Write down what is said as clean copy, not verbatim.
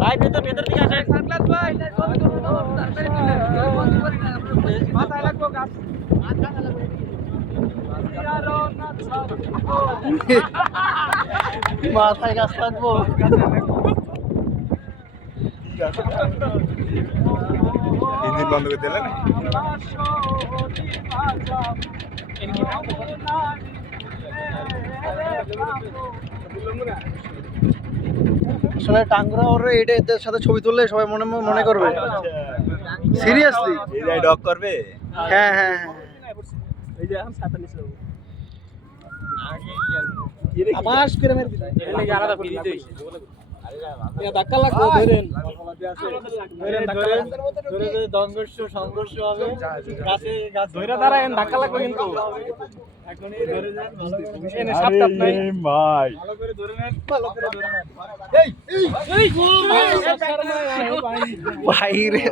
ভাই ভেতর ভেতর দিকে আসেন। মাথায় গাছ থাকবো। ইঞ্জিন বন্ধ করে দিলেন। আসলে টাঙ্গুরা ওর এদের সাথে ছবি তুললে সবাই মনে মনে করবে সিরিয়াসলি এই যে ডক করবে। হ্যাঁ হ্যাঁ হ্যাঁ আমার প্রেমের আলাদা ধাক্কা লাগবে ধরেন সংঘর্ষ সংঘর্ষ হবে গাছে গাছ ধরে দাঁড়ায় ধাক্কা লাগবে কিন্তু এখনই ধরে যান ভালো করে এনে সাপটাপ নাই ভাই ভালো করে ধরে নেন ভালো করে ধরে নেন এই ভাই রে